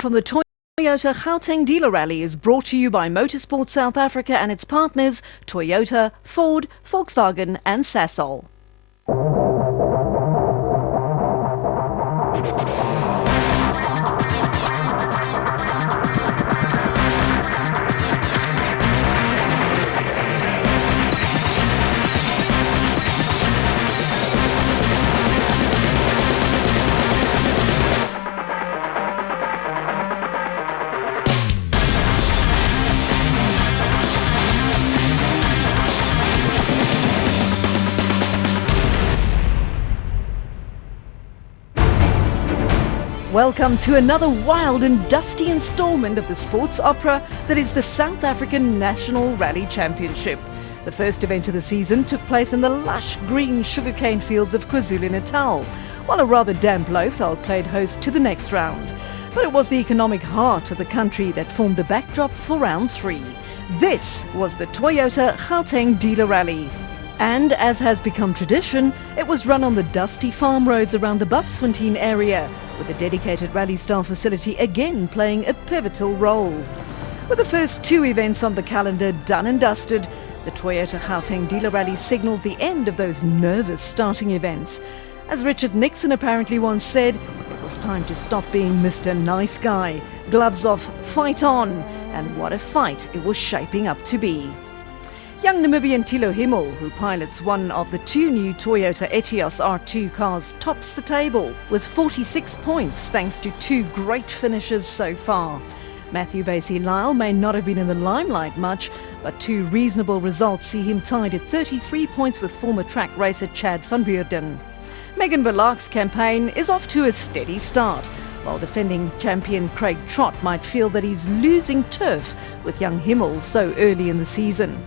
From the Toyota Gauteng Dealer Rally is brought to you by Motorsport South Africa and its partners Toyota, Ford, Volkswagen and Sasol. Welcome to another wild and dusty installment of the sports opera that is the South African National Rally Championship. The first event of the season took place in the lush green sugarcane fields of KwaZulu-Natal, while a rather damp Lowveld played host to the next round. But it was the economic heart of the country that formed the backdrop for round 3. This was the Toyota Gauteng Dealer Rally. And as has become tradition, it was run on the dusty farm roads around the Bupsfontein area, with a dedicated rally-style facility again playing a pivotal role. With the first 2 events on the calendar done and dusted, the Toyota Gauteng Dealer Rally signalled the end of those nervous starting events. As Richard Nixon apparently once said, it was time to stop being Mr. Nice Guy. Gloves off, fight on, and what a fight it was shaping up to be. Young Namibian Thilo Himmel, who pilots one of the 2 new Toyota Etios R2 cars, tops the table with 46 points thanks to 2 great finishes so far. Matthew Vasey-Lyle may not have been in the limelight much, but 2 reasonable results see him tied at 33 points with former track racer Chad van Beurden. Megan Verlaque's campaign is off to a steady start, while defending champion Craig Trott might feel that he's losing turf with young Himmel so early in the season.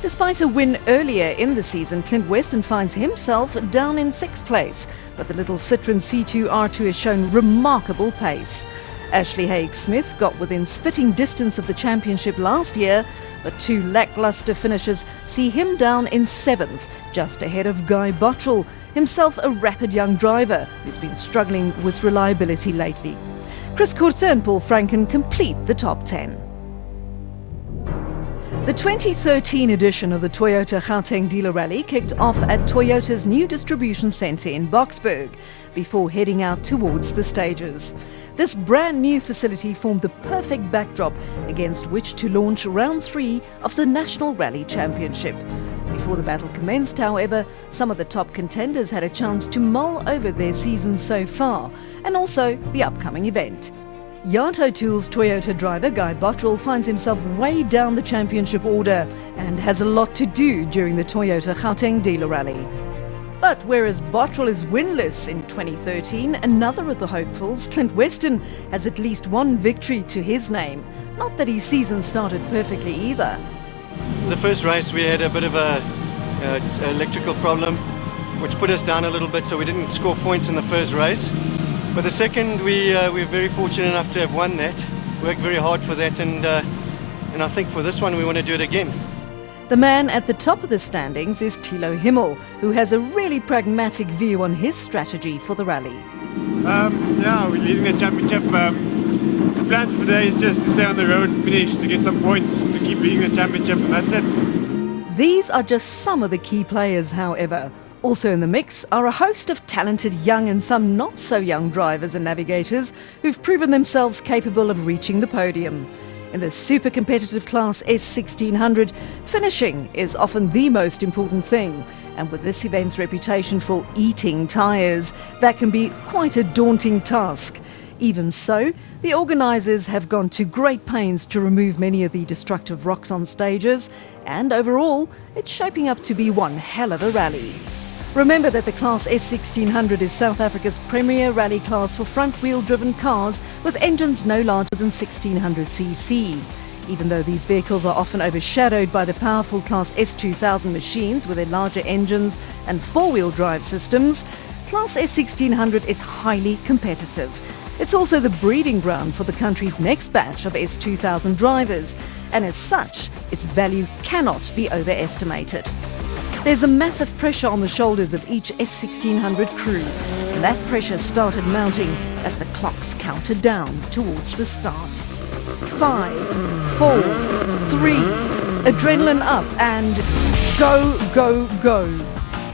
Despite a win earlier in the season, Clint Weston finds himself down in 6th place, but the little Citroen C2 R2 has shown remarkable pace. Ashley Haig-Smith got within spitting distance of the championship last year, but 2 lacklustre finishes see him down in 7th, just ahead of Guy Bottrell, himself a rapid young driver who's been struggling with reliability lately. Chris Kurze and Paul Franken complete the top 10. The 2013 edition of the Toyota Gauteng Dealer Rally kicked off at Toyota's new distribution centre in Boksburg before heading out towards the stages. This brand new facility formed the perfect backdrop against which to launch round 3 of the National Rally Championship. Before the battle commenced, however, some of the top contenders had a chance to mull over their season so far and also the upcoming event. Yato Tools Toyota driver Guy Bottrell finds himself way down the championship order and has a lot to do during the Toyota Gauteng Dealer Rally. But whereas Bottrell is winless in 2013, another of the hopefuls, Clint Weston, has at least 1 victory to his name. Not that his season started perfectly either. The first race we had a bit of a electrical problem, which put us down a little bit, so we didn't score points in the first race. But the second, we're very fortunate enough to have won that. Worked very hard for that, and I think for this one we want to do it again. The man at the top of the standings is Thilo Himmel, who has a really pragmatic view on his strategy for the rally. Yeah, we're leading the championship. The plan for today is just to stay on the road and finish, to get some points, to keep leading the championship, and that's it. These are just some of the key players, however. Also in the mix are a host of talented young and some not so young drivers and navigators who've proven themselves capable of reaching the podium. In the super competitive class S1600, finishing is often the most important thing. And with this event's reputation for eating tyres, that can be quite a daunting task. Even so, the organisers have gone to great pains to remove many of the destructive rocks on stages, and overall, it's shaping up to be one hell of a rally. Remember that the Class S1600 is South Africa's premier rally class for front-wheel driven cars with engines no larger than 1600cc. Even though these vehicles are often overshadowed by the powerful Class S2000 machines with their larger engines and four-wheel drive systems, Class S1600 is highly competitive. It's also the breeding ground for the country's next batch of S2000 drivers, and as such, its value cannot be overestimated. There's a massive pressure on the shoulders of each S1600 crew, and that pressure started mounting as the clocks counted down towards the start. 5, 4, 3, adrenaline up and go, go, go.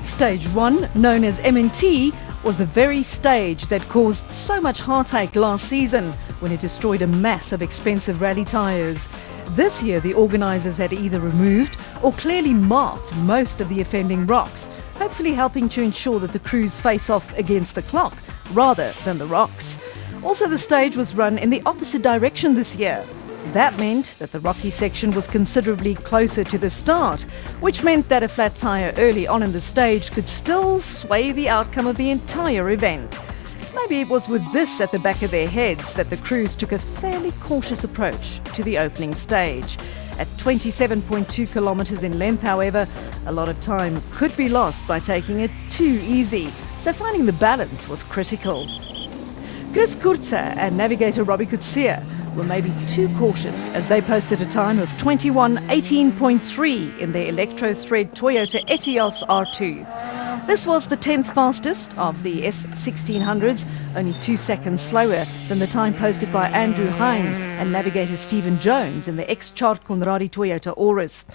Stage 1, known as MNT, was the very stage that caused so much heartache last season when it destroyed a mass of expensive rally tyres. This year the organisers had either removed or clearly marked most of the offending rocks, hopefully helping to ensure that the crews face off against the clock rather than the rocks. Also, the stage was run in the opposite direction this year. That meant that the rocky section was considerably closer to the start, which meant that a flat tyre early on in the stage could still sway the outcome of the entire event. Maybe it was with this at the back of their heads that the crews took a fairly cautious approach to the opening stage. At 27.2 kilometres in length, however, a lot of time could be lost by taking it too easy, so finding the balance was critical. Chris Kurza and navigator Robbie Kutsia were maybe too cautious as they posted a time of 21:18.3 in their Electro-Thread Toyota Etios R2. This was the 10th fastest of the S1600s, only 2 seconds slower than the time posted by Andrew Hein and navigator Stephen Jones in the ex-Chart Conradi Toyota Auris.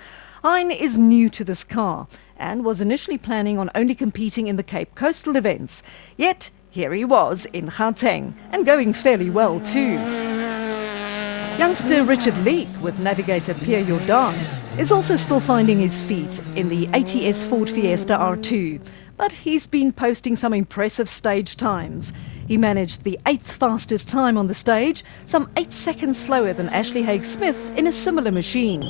Hein is new to this car and was initially planning on only competing in the Cape Coastal events. Yet, here he was in Gauteng and going fairly well too. Youngster Richard Leek with navigator Pierre Jordan is also still finding his feet in the ATS Ford Fiesta R2, but he's been posting some impressive stage times. He managed the 8th fastest time on the stage, some 8 seconds slower than Ashley Haig-Smith in a similar machine.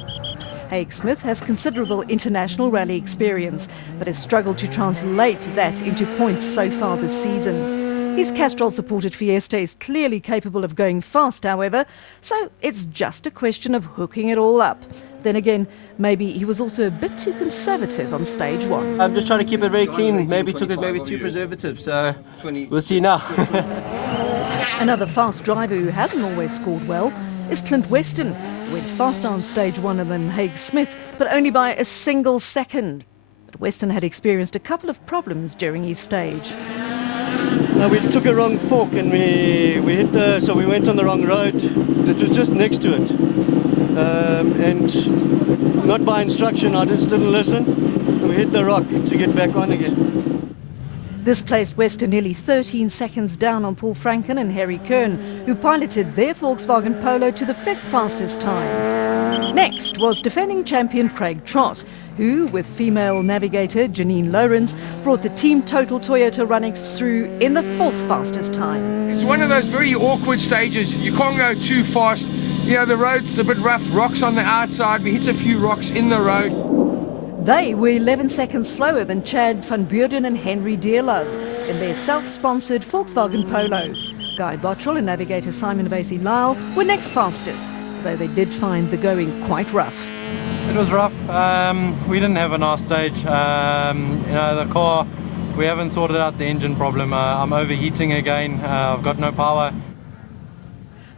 Haig-Smith has considerable international rally experience, but has struggled to translate that into points so far this season. His Castrol-supported Fiesta is clearly capable of going fast, however, so it's just a question of hooking it all up. Then again, maybe he was also a bit too conservative on stage 1. I'm just trying to keep it very clean. Maybe took it too preservative, so we'll see now. Another fast driver who hasn't always scored well is Clint Weston, who went faster on stage 1 than Haig-Smith, but only by a single second. But Weston had experienced a couple of problems during his stage. We took a wrong fork and we went on the wrong road that was just next to it. And not by instruction, I just didn't listen. And we hit the rock to get back on again. This placed Weston nearly 13 seconds down on Paul Franken and Harry Kern, who piloted their Volkswagen Polo to the 5th fastest time. Next was defending champion Craig Trott, who, with female navigator Janine Lawrence, brought the team total Toyota Runnix through in the 4th fastest time. It's one of those very awkward stages. You can't go too fast. You know, the road's a bit rough, rocks on the outside. We hit a few rocks in the road. They were 11 seconds slower than Chad van Beurden and Henry Dearlove in their self-sponsored Volkswagen Polo. Guy Bottrell and navigator Simon Vasey-Lyle were next fastest, though they did find the going quite rough. It was rough. We didn't have a nice stage. The car, we haven't sorted out the engine problem. I'm overheating again. I've got no power.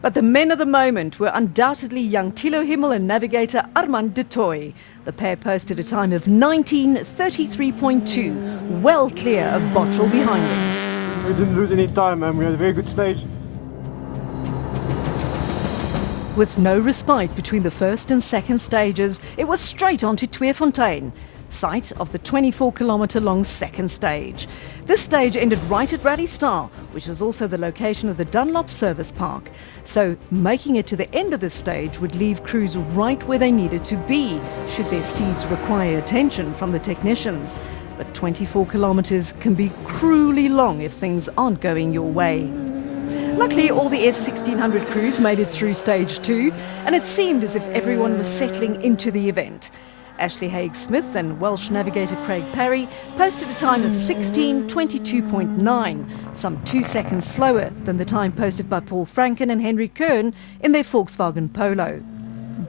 But the men of the moment were undoubtedly young Thilo Himmel and navigator Armand de Toy. The pair posted a time of 19:33.2, well clear of Bottrell behind them. We didn't lose any time and we had a very good stage. With no respite between the first and second stages, it was straight on to Tweefontein, site of the 24-kilometre-long second stage. This stage ended right at Rally Star, which was also the location of the Dunlop Service Park. So making it to the end of this stage would leave crews right where they needed to be, should their steeds require attention from the technicians. But 24 kilometres can be cruelly long if things aren't going your way. Luckily, all the S1600 crews made it through stage 2, and it seemed as if everyone was settling into the event. Ashley Haig-Smith and Welsh navigator Craig Parry posted a time of 16:22.9, some 2 seconds slower than the time posted by Paul Franken and Henry Kern in their Volkswagen Polo.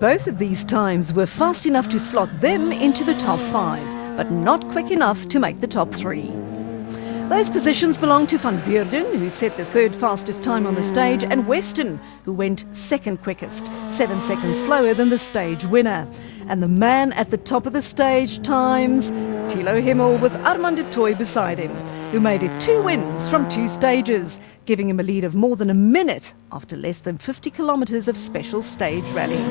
Both of these times were fast enough to slot them into the top 5, but not quick enough to make the top 3. Those positions belong to Van Beurden, who set the third fastest time on the stage, and Weston, who went second quickest, 7 seconds slower than the stage winner. And the man at the top of the stage times Thilo Himmel, with Armand de Toy beside him, who made it 2 wins from 2 stages, giving him a lead of more than a minute after less than 50 kilometres of special stage rally.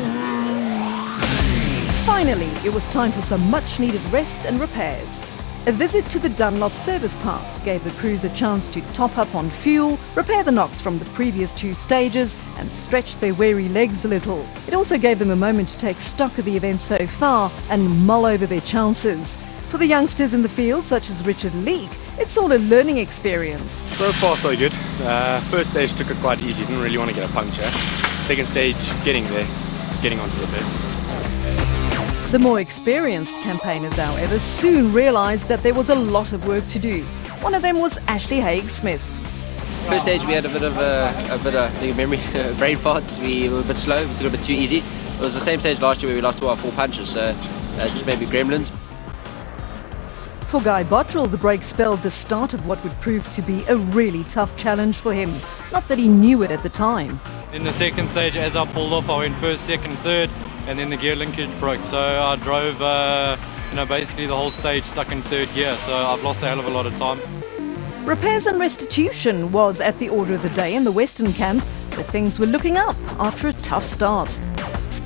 Finally, it was time for some much-needed rest and repairs. A visit to the Dunlop service park gave the crews a chance to top up on fuel, repair the knocks from the previous 2 stages and stretch their weary legs a little. It also gave them a moment to take stock of the event so far and mull over their chances. For the youngsters in the field, such as Richard Leek, it's all a learning experience. So far so good. First stage took it quite easy, didn't really want to get a puncture. Second stage, getting there, getting onto the pace. The more experienced campaigners, however, soon realised that there was a lot of work to do. One of them was Ashley Haig-Smith. First stage we had a bit of memory, brain farts. We were a bit slow, we took it a bit too easy. It was the same stage last year where we lost 2 out of 4 punches, so it's just maybe gremlins. For Guy Bottrell, the break spelled the start of what would prove to be a really tough challenge for him. Not that he knew it at the time. In the second stage, as I pulled off, I went first, second, third, and then the gear linkage broke. So I drove, basically the whole stage stuck in third gear. So I've lost a hell of a lot of time. Repairs and restitution was at the order of the day in the Western camp, where things were looking up after a tough start.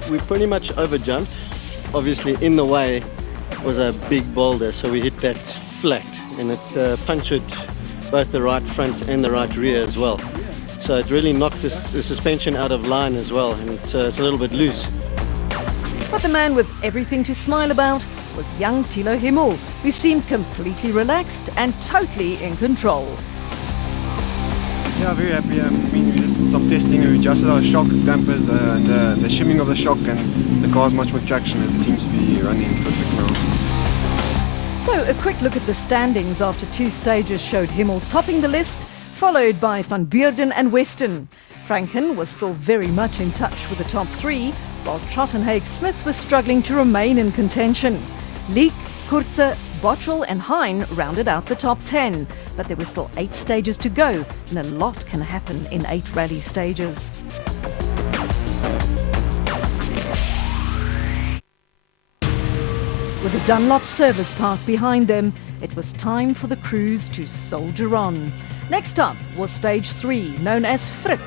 We pretty much overjumped. Obviously, in the way was a big boulder, so we hit that flat, and it punctured both the right front and the right rear as well. So it really knocked the suspension out of line as well, and it's a little bit loose. But the man with everything to smile about was young Thilo Himmel, who seemed completely relaxed and totally in control. Yeah, very happy. We did some testing, we adjusted our shock dampers and the shimming of the shock, and the car's much more traction. It seems to be running perfect now. So a quick look at the standings after 2 stages showed Himmel topping the list, followed by Van Beurden and Weston. Franken was still very much in touch with the top 3, while Trott and Haig-Smith were struggling to remain in contention. Leek, Kurze, Bottrell and Hein rounded out the top 10, but there were still 8 stages to go, and a lot can happen in 8 rally stages. With the Dunlop service park behind them, it was time for the crews to soldier on. Next up was stage 3, known as Frick.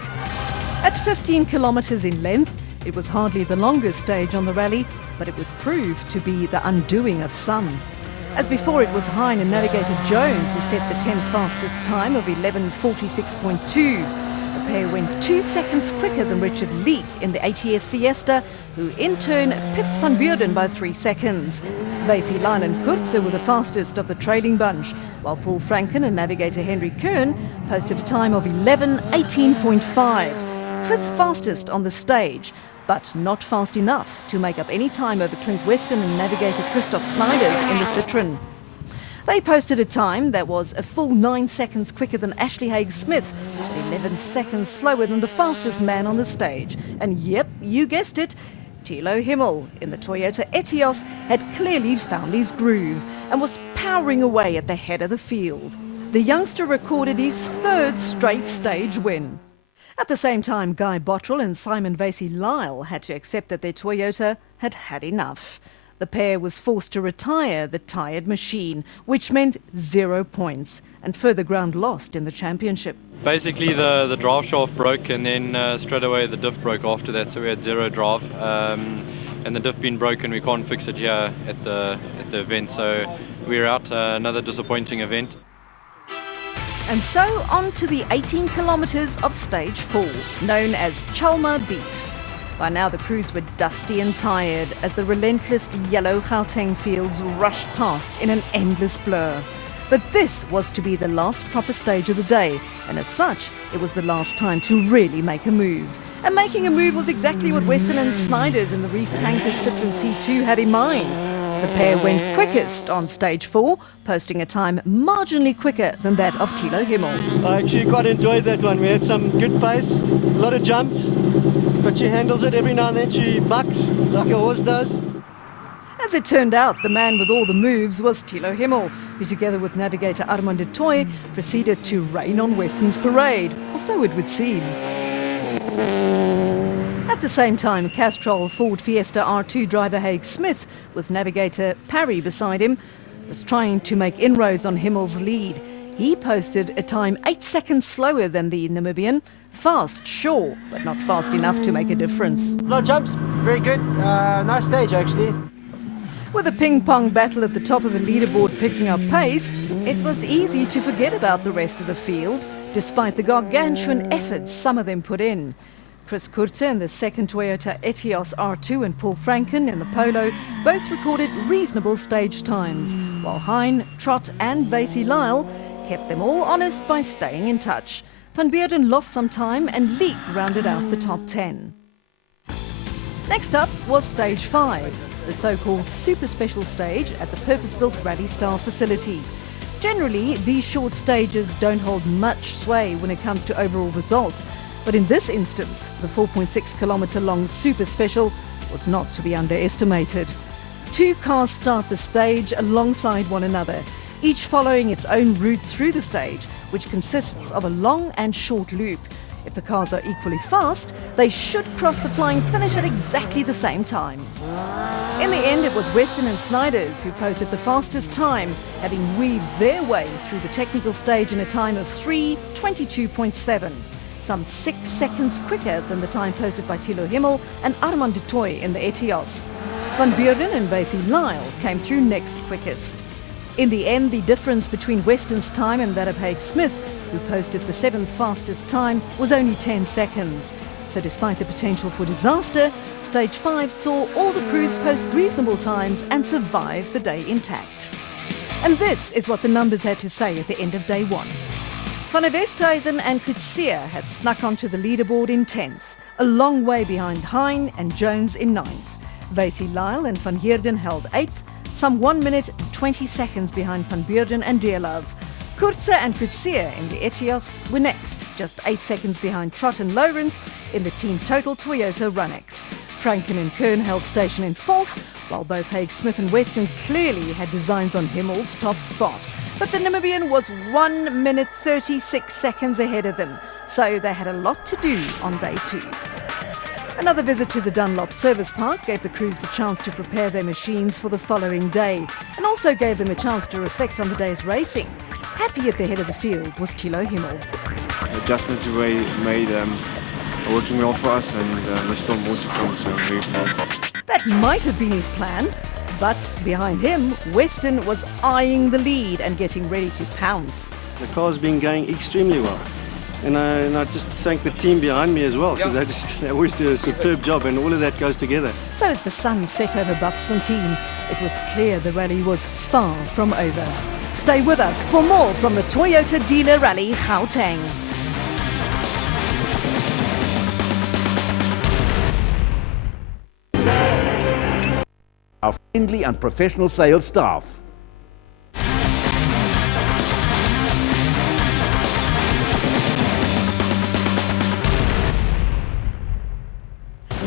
At 15 kilometres in length, it was hardly the longest stage on the rally, but it would prove to be the undoing of some. As before, it was Hein and navigator Jones who set the 10th fastest time of 11:46.2. The pair went 2 seconds quicker than Richard Leek in the ATS Fiesta, who in turn pipped Van Beurden by 3 seconds. Vasey Line and Kurze were the fastest of the trailing bunch, while Paul Franken and navigator Henry Kern posted a time of 11:18.5. 5th fastest on the stage, but not fast enough to make up any time over Clint Weston and navigator Christoph Snyders in the Citroen. They posted a time that was a full 9 seconds quicker than Ashley Haig-Smith, and 11 seconds slower than the fastest man on the stage. And yep, you guessed it, Thilo Himmel in the Toyota Etios had clearly found his groove and was powering away at the head of the field. The youngster recorded his 3rd straight stage win. At the same time, Guy Bottrell and Simon Vasey Lyle had to accept that their Toyota had had enough. The pair was forced to retire the tired machine, which meant 0 points and further ground lost in the championship. Basically, the drive shaft broke, and then straight away the diff broke after that, so we had 0 drive. And the diff being broken, we can't fix it here at the event, so we're out. Another disappointing event. And so on to the 18 kilometres of stage 4, known as Chalma Beef. By now the crews were dusty and tired as the relentless yellow Gauteng fields rushed past in an endless blur. But this was to be the last proper stage of the day, and as such, it was the last time to really make a move. And making a move was exactly what Weston and Snyders in the Reef Tankers Citroen C2 had in mind. The pair went quickest on stage 4, posting a time marginally quicker than that of Thilo Himmel. I actually quite enjoyed that one. We had some good pace, a lot of jumps, but she handles it every now and then. She bucks like a horse does. As it turned out, the man with all the moves was Thilo Himmel, who together with navigator Armand de Tooy proceeded to rain on Western's parade, or so it would seem. At the same time, Castrol Ford Fiesta R2 driver Haig Smith, with navigator Parry beside him, was trying to make inroads on Himmel's lead. He posted a time 8 seconds slower than the Namibian. Fast, sure, but not fast enough to make a difference. No jumps, very good. Nice stage actually. With a ping-pong battle at the top of the leaderboard picking up pace, it was easy to forget about the rest of the field, despite the gargantuan efforts some of them put in. Chris Kurze in the second Toyota Etios R2 and Paul Franken in the Polo both recorded reasonable stage times, while Hein, Trott and Vasey Lyle kept them all honest by staying in touch. Van Beurden lost some time and Leek rounded out the top 10. Next up was Stage 5, the so-called super special stage at the purpose-built rally-style facility. Generally, these short stages don't hold much sway when it comes to overall results, but in this instance, the 4.6 kilometre long super special was not to be underestimated. 2 cars start the stage alongside one another, each following its own route through the stage, which consists of a long and short loop. If the cars are equally fast, they should cross the flying finish at exactly the same time. In the end, it was Western and Snyders who posted the fastest time, having weaved their way through the technical stage in a time of 3:22.7, some 6 seconds quicker than the time posted by Thilo Himmel and Armand de Tooy in the Etios. Van Beurden and Vasey Lyle came through next quickest. In the end, the difference between Western's time and that of Haig Smith, who posted the 7th fastest time, was only 10 seconds. So despite the potential for disaster, Stage 5 saw all the crews post reasonable times and survive the day intact. And this is what the numbers had to say at the end of day 1. Van der Westhuizen and Coetzee had snuck onto the leaderboard in 10th, a long way behind Hein and Jones in 9th. Vasey Lyle and Van Heerden held 8th, some 1 minute and 20 seconds behind Van Beurden and Deerlove. Kurze and Coetzee in the Etios were next, just 8 seconds behind Trott and Lawrence in the Team Total Toyota Runex. Franken and Kern held station in 4th, while both Haig Smith and Western clearly had designs on Himmel's top spot. But the Namibian was 1 minute 36 seconds ahead of them, so they had a lot to do on day 2. Another visit to the Dunlop Service Park gave the crews the chance to prepare their machines for the following day, and also gave them a chance to reflect on the day's racing. Happy at the head of the field was Thilo Himmel. The adjustments we made are working well for us, and there's still more to come, so I'm very fast. That might have been his plan, but behind him, Western was eyeing the lead and getting ready to pounce. The car's been going extremely well. And I just thank the team behind me as well, because they always do a superb job, and all of that goes together. So as the sun set over Bapsfontein, it was clear the rally was far from over. Stay with us for more from the Toyota Dealer Rally Gauteng. Our friendly and professional sales staff.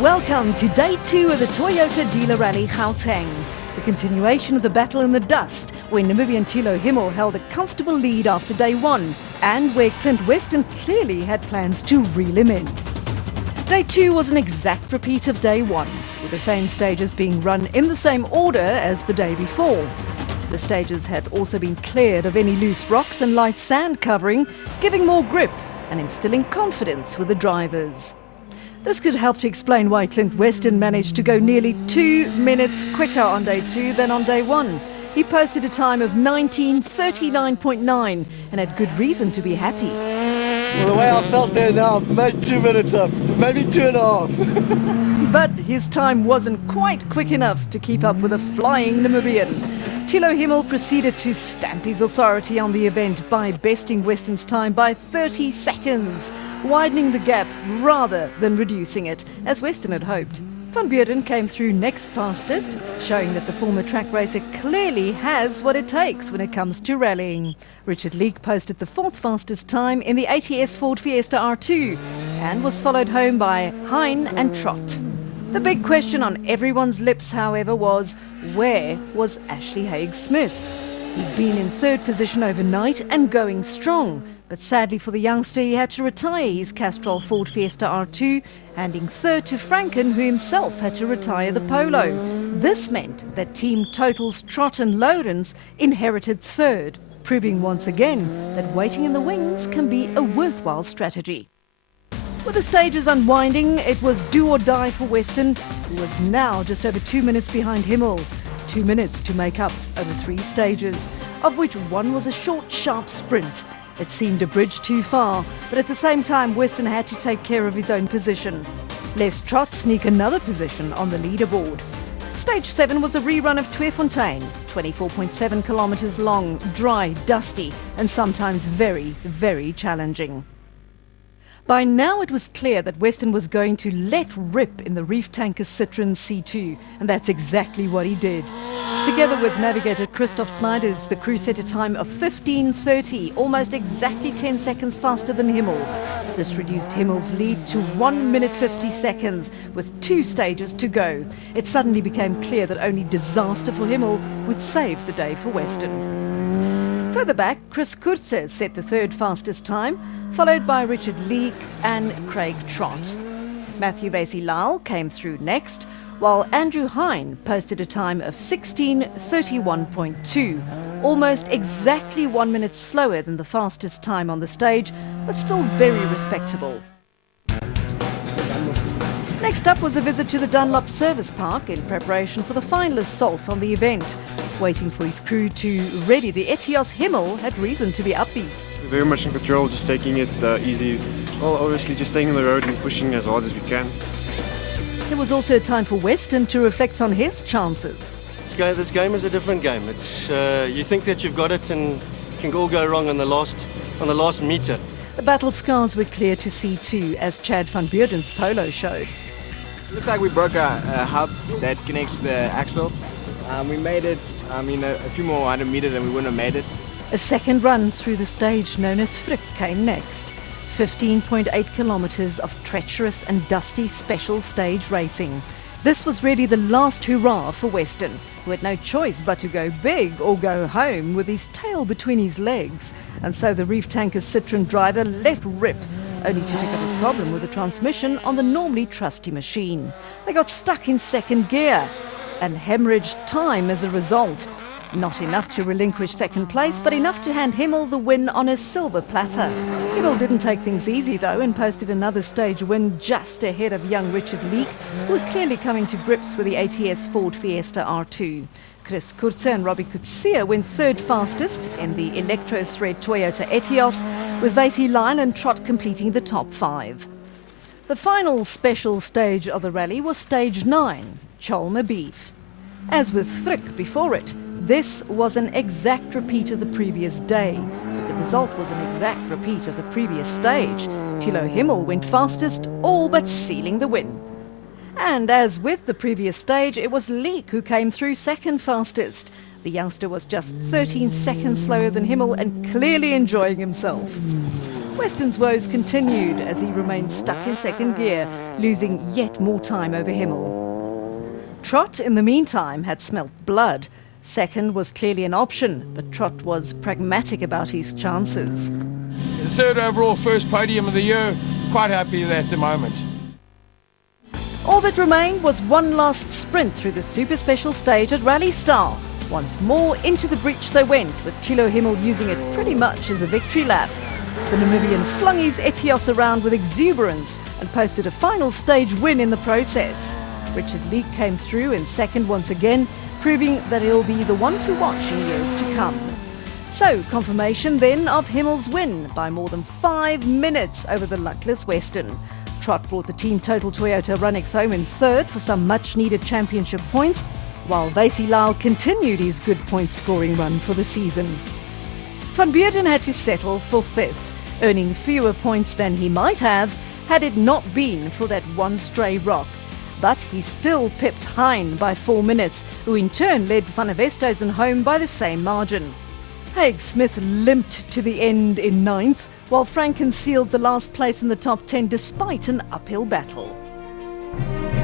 Welcome to day 2 of the Toyota Dealer Rally Gauteng, the continuation of the battle in the dust, where Namibian Thilo Himmel held a comfortable lead after day 1, and where Clint Weston clearly had plans to reel him in. Day 2 was an exact repeat of day 1, with the same stages being run in the same order as the day before. The stages had also been cleared of any loose rocks and light sand covering, giving more grip and instilling confidence with the drivers. This could help to explain why Clint Weston managed to go nearly 2 minutes quicker on day 2 than on day 1. He posted a time of 19:39.9 and had good reason to be happy. Well, the way I felt there now, I've made 2 minutes up, maybe 2.5. But his time wasn't quite quick enough to keep up with a flying Namibian. Thilo Himmel proceeded to stamp his authority on the event by besting Weston's time by 30 seconds, widening the gap rather than reducing it, as Weston had hoped. Van Beurden came through next fastest, showing that the former track racer clearly has what it takes when it comes to rallying. Richard Leek posted the 4th fastest time in the ATS Ford Fiesta R2 and was followed home by Hein and Trott. The big question on everyone's lips, however, was where was Ashley Haig-Smith? He'd been in third position overnight and going strong, but sadly for the youngster he had to retire his Castrol Ford Fiesta R2, handing third to Franken, who himself had to retire the Polo. This meant that team totals Trott and Lourens inherited third, proving once again that waiting in the wings can be a worthwhile strategy. With the stages unwinding, it was do or die for Western, who was now just over 2 minutes behind Himmel. 2 minutes to make up over 3 stages, of which one was a short, sharp sprint. It seemed a bridge too far, but at the same time, Western had to take care of his own position. Les Trott sneak another position on the leaderboard. Stage 7 was a rerun of Tweefontein, 24.7 kilometres long, dry, dusty, and sometimes very, very challenging. By now it was clear that Western was going to let rip in the reef tanker Citroën C2, and that's exactly what he did. Together with navigator Christoph Snijders, the crew set a time of 15:30, almost exactly 10 seconds faster than Himmel. This reduced Himmel's lead to 1 minute 50 seconds, with 2 stages to go. It suddenly became clear that only disaster for Himmel would save the day for Western. Further back, Chris Kurtze set the third fastest time, followed by Richard Leek and Craig Trott. Matthew Vasey-Lyle came through next, while Andrew Hine posted a time of 16:31.2, almost exactly 1 minute slower than the fastest time on the stage, but still very respectable. Next up was a visit to the Dunlop Service Park in preparation for the final assault on the event. Waiting for his crew to ready the Etios, Himmel had reason to be upbeat. We're very much in control, just taking it easy. Well, obviously just staying on the road and pushing as hard as we can. There was also a time for Western to reflect on his chances. This game is a different game. It's you think that you've got it and it can all go wrong on the last meter. The battle scars were clear to see too, as Chad van Beurden's Polo showed. Looks like we broke a hub that connects the axle. We made it, a few more 100 meters and we wouldn't have made it. A second run through the stage known as Frick came next. 15.8 kilometres of treacherous and dusty special stage racing. This was really the last hurrah for Western, who had no choice but to go big or go home with his tail between his legs. And so the reef tanker Citroën driver let rip, only to pick up a problem with the transmission on the normally trusty machine. They got stuck in second gear and hemorrhaged time as a result. Not enough to relinquish second place, but enough to hand Himmel the win on a silver platter. Himmel didn't take things easy though and posted another stage win just ahead of young Richard Leek, who was clearly coming to grips with the ATS Ford Fiesta R2. Chris Kurtze and Robbie Kutsia went third fastest in the Electro Thread Toyota Etios, with Vasey-Lyle and Trott completing the top 5. The final special stage of the rally was stage 9, Cholma Beef. As with Frick before it, this was an exact repeat of the previous day, but the result was an exact repeat of the previous stage. Thilo Himmel went fastest, all but sealing the win. And as with the previous stage, it was Leek who came through second fastest. The youngster was just 13 seconds slower than Himmel and clearly enjoying himself. Western's woes continued as he remained stuck in second gear, losing yet more time over Himmel. Trott, in the meantime, had smelt blood. Second was clearly an option, but Trott was pragmatic about his chances. The third overall first podium of the year, quite happy with that at the moment. All that remained was one last sprint through the super special stage at Rally Star. Once more into the breach they went, with Thilo Himmel using it pretty much as a victory lap. The Namibian flung his Etios around with exuberance and posted a final stage win in the process. Richard Leek came through in second once again, proving that he'll be the one to watch in years to come. So, confirmation then of Himmel's win by more than 5 minutes over the luckless Western. Trott brought the team total Toyota Runnix home in third for some much-needed championship points, while Vasey-Lyle continued his good point-scoring run for the season. Van Beurden had to settle for fifth, earning fewer points than he might have had it not been for that one stray rock. But he still pipped Hine by 4 minutes, who in turn led Van der Westhuizen home by the same margin. Haig-Smith limped to the end in ninth, while Franken sealed the last place in the top 10 despite an uphill battle.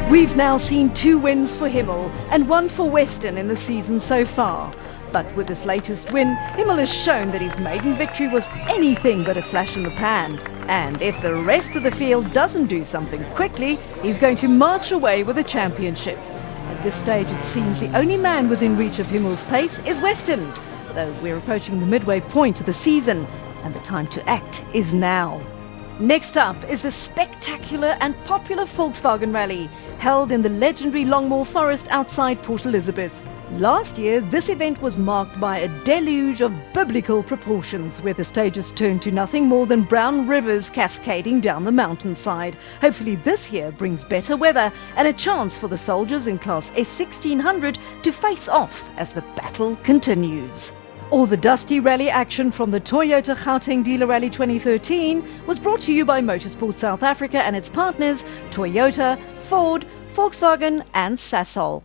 We've now seen 2 wins for Himmel and 1 for Western in the season so far. But with this latest win, Himmel has shown that his maiden victory was anything but a flash in the pan. And if the rest of the field doesn't do something quickly, he's going to march away with a championship. At this stage, it seems the only man within reach of Himmel's pace is Western, though we're approaching the midway point of the season, and the time to act is now. Next up is the spectacular and popular Volkswagen Rally, held in the legendary Longmore Forest outside Port Elizabeth. Last year, this event was marked by a deluge of biblical proportions, where the stages turned to nothing more than brown rivers cascading down the mountainside. Hopefully this year brings better weather and a chance for the soldiers in Class S1600 to face off as the battle continues. All the dusty rally action from the Toyota Gauteng Dealer Rally 2013 was brought to you by Motorsport South Africa and its partners Toyota, Ford, Volkswagen and Sasol.